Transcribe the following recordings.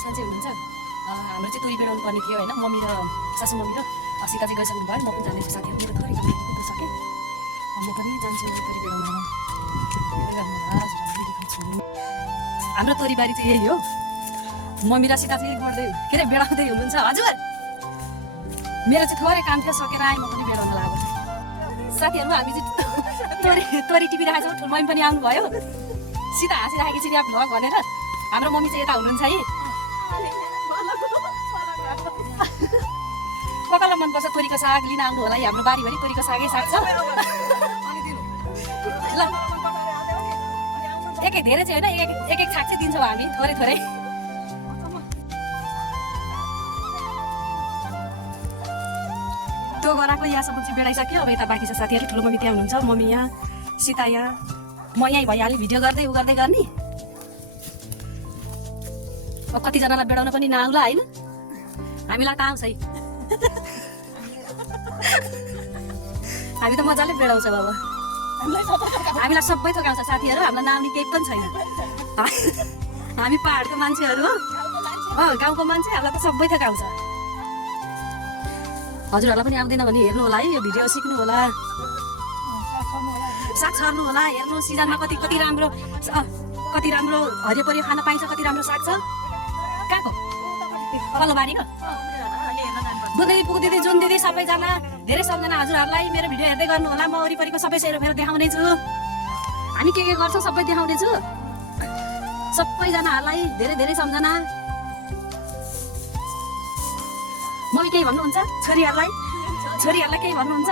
सान्छे हुनुहुन्छ हाम्रो चाहिँ तोरी बेडाउनु पर्ने थियो होइन मम्मी र सासू मम्मी र सीता चाहिँ गइसक्नु भयो म पनि जाँदैछु साथीहरू मेरो थोरै काम पुग्न सकेँ म पनि जान्छु तोरी बेडाउन देखाउँछु हाम्रो तोरीबारी चाहिँ यही हो मम्मी र सीता चाहिँ गर्दै के अरे बेडाउँदै हुनुहुन्छ हजुर मेरो चाहिँ थोरै काम थियो सकेर आएँ म पनि बेडाउन लाग्यो साथीहरू हामी चाहिँ तोरी टिपिरहेको छौँ ठुलो मम्मी पनि आउनुभयो सीता हाँसिराखेको छु भ्लग भनेर हाम्रो मम्मी चाहिँ यता हुनुहुन्छ है कसलाई मनपर्छ तोरीको साग लिन आउनु होला है हाम्रो बारीभरि तोरीको सागै साग छ ल एक धेरै चाहिँ होइन एक साग चाहिँ दिन्छौँ हामी थोरै थोरै त्यो गराको यहाँसम्म चाहिँ बेडाइसक्यो अब यता बाँकी छ साथीहरू ठुलो मम्मी त्यहाँ हुनुहुन्छ मम्मी यहाँ सीता यहाँ म यहीँ भइहालेँ भिडियो गर्दै उ गर्दै गर्ने अब कतिजनालाई बेडाउन पनि नआउला होइन हामीलाई त आउँछ है हामी त मजाले बेडाउँछ बाबा हामीलाई सबै थोक आउँछ साथीहरू हामीलाई नआउने केही पनि छैन हामी पहाडको मान्छेहरू हो गाउँको मान्छे हामीलाई त सबै थोक आउँछ हजुरहरूलाई पनि आउँदैन भने हेर्नु होला है यो भिडियो सिक्नु होला साग छर्नु होला हेर्नु सिजनमा कति राम्रो हरियो परियो खान पाइन्छ कति राम्रो साग छ कहाँको पल्लो बारीको बुझ्दै पुग्दै जुन दिदी सबैजना धेरै सम्झना हजुरहरूलाई मेरो भिडियो हेर्दै गर्नु होला म वरिपरिको सबै सेरोफेरो देखाउने छु हामी के गर्छौँ सबै देखाउने छु सबैजनाहरूलाई धेरै धेरै सम्झना मम्मी केही भन्नुहुन्छ छोरीहरूलाई केही भन्नुहुन्छ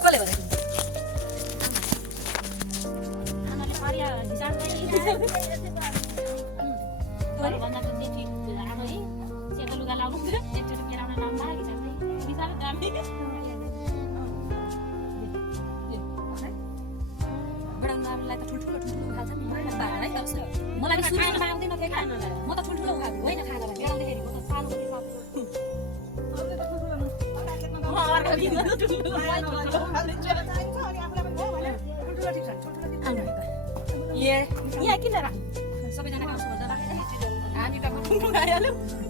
कसले भने बेडाउनलाई त ठुल्ठुलो उखाल्छ नि मलाई सुरुमा आउँदैन थियो खान म त ठुल्ठुलो उखाल्छु होइन खाना बेडाउँदाखेरि म त सानो यहाँ किन राख्नु सबैजना गाउँछ भन्दा राखेर हामी त ठुल्ठुलो खाइहाल्यौँ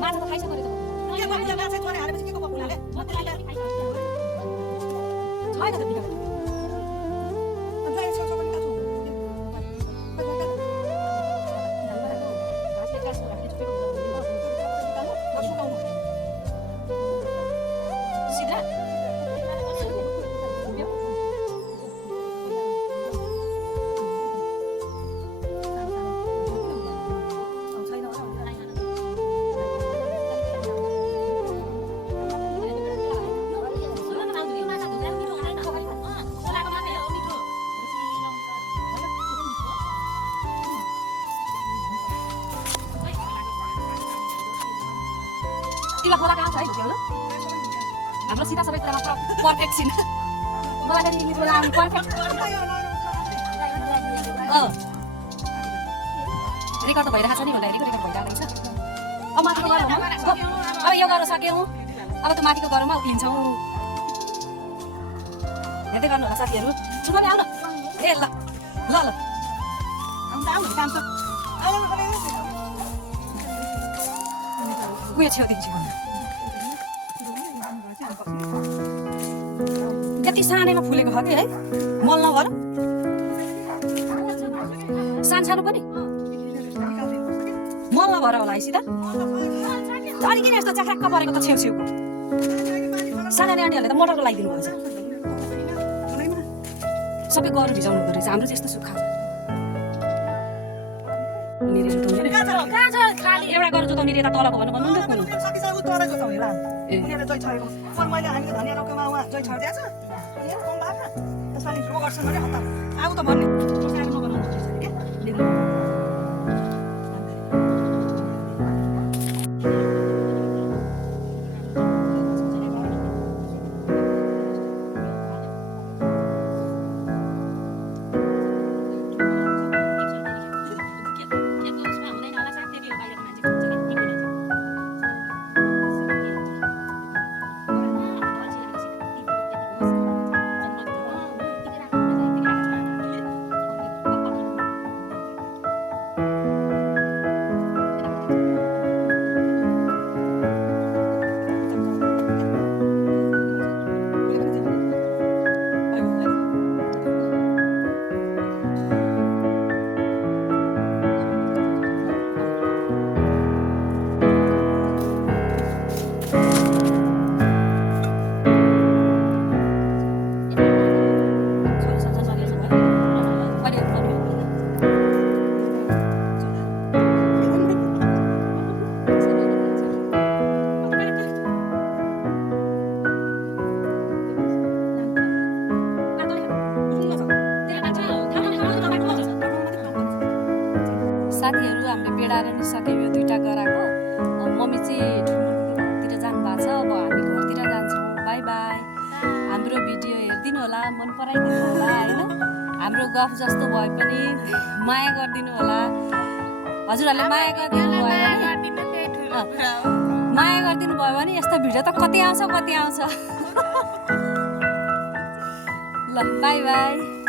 माछा त खाइसक्यो छैन त बिना तिमीलाई खोला कहाँ छ है झुक्याउनु हाम्रो सीता सबै कुरामा पर्फेक्ट छिन् मलाई पनि इङ्ग्लिस बोल्न आउनु पर्फेक्ट रेकर्ड त भइरहेको छ नि भन्दाखेरि रेकर्ड भइरहेको छ अब माथिको गरौँ अब यो गर्न सक्यौँ अब त्यो माथिको गरौँमा उठिन्छौँ हेर्दै गर्नु होला साथीहरू छु पनि आउन ए ल ल ल आउनु काम छ उयो छेउदिन्छु यति सानैमा फुलेको छ कि है मल नगर सानो पनि मल नभएर होला है सिधा अनि किन यस्तो चाख्याक्क परेको त छेउछेउको साना नानीहरूले त मटरको लगाइदिनु भएछ सबै गएर भिजाउनु हुँदो रहेछ हाम्रो चाहिँ यस्तो सुक्खा एउटा गरेर जोताउने यता तलको भन्नु उनीहरूले जय छरेको पर मैले हामीले धनियाँ रोकेमा उहाँ जय छरिदिएछ यहाँ कम भएको त्यसपालि रो गर्छन् अरे हतार आऊ त भन्ने सानो नगर्नु क्या साथीहरू हामीले बेडाएर नि सक्यौँ यो दुईवटा गराको मम्मी चाहिँ ठुलोतिर जानुभएको छ अब हामी घरतिर जान्छौँ बाई बाई हाम्रो भिडियो हेरिदिनु होला मन पराइदिनु होला होइन हाम्रो गफ जस्तो भए पनि माया गरिदिनु होला हजुरहरूले माया गरिदिनु भयो भने माया गरिदिनु भयो भने यस्तो भिडियो त कति आउँछ ल बाई बाई